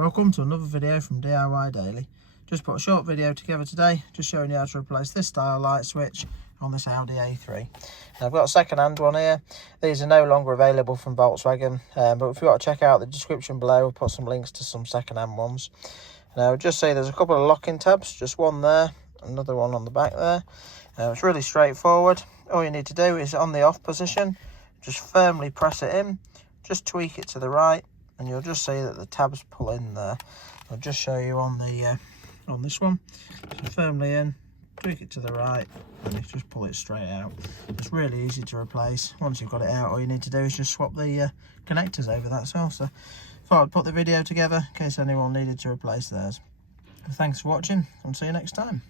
Welcome to another video from DIY Daily. Just put a short video together today, just showing you how to replace this style light switch on this Audi A3. Now, I've got a second-hand one here. These are no longer available from Volkswagen, but if you want to check out the description below, we'll put some links to some second-hand ones. Now, just say there's a couple of locking tabs, just one there, another one on the back there. It's really straightforward. All you need to do is on the off position, just firmly press it in, just tweak it to the right, and you'll just see that the tabs pull in there. I'll just show you on the on this one. So firmly in, tweak it to the right, and you just pull it straight out. It's really easy to replace. Once you've got it out, all you need to do is just swap the connectors over, that's all. So thought I'd put the video together in case anyone needed to replace theirs. Thanks for watching, and see you next time.